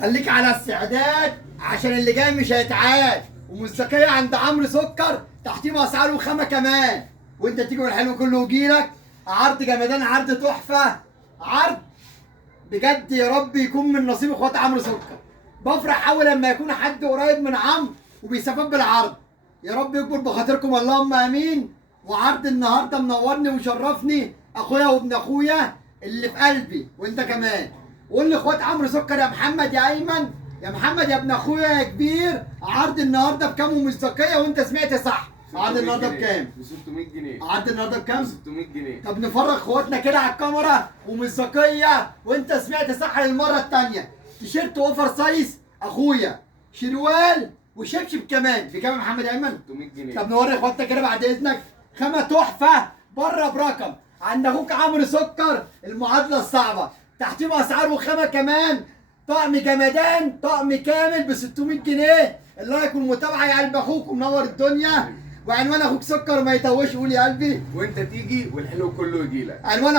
خليك على استعداد عشان اللي جاي مش هيتعاد. ومصداقية عند عمرو سكر، تحتيم اسعار وخامة كمان. وانت تيجي والحلو كله يجيلك. عرض جمدان، عرض تحفة، عرض بجد يا رب يكون من نصيب اخوات عمرو سكر. بفرح قوي لما يكون حد قريب من عمرو وبيستفاد بالعرض. يا رب يكبر بخاطركم اللهم امين. وعرض النهارده منورني وشرفني اخويا وابن اخويا اللي في قلبي وانت كمان. قول لاخوات عمرو سكر يا محمد يا ايمن يا محمد يا ابن اخويا يا كبير، عرض النهارده بكام ومصداقيه وانت سمعت صح. عرض النهارده بكام؟ ب 600 جنيه. عرض النهارده بكام؟ 600 جنيه. طب نفرج اخواتنا كده على الكاميرا ومصداقيه وانت سمعت صح للمره الثانيه. تيشيرت اوفر سايز اخويا، شروال وشبشب كمان بكام يا محمد يا ايمن؟ 600 جنيه. طب نوري اخواتنا كده بعد اذنك. خامه تحفه بره برقم عند اخوك عمرو سكر. المعادله الصعبه تحتيم اسعار وخامه كمان. طقم جمدان، طقم كامل ب 600 جنيه. اللايك والمتابعه يا قلب اخوك ومنور الدنيا. وعنوان اخوك سكر ما يتوهش، قول يا قلبي. وانت تيجي والحلو كله يجيلك. عنوان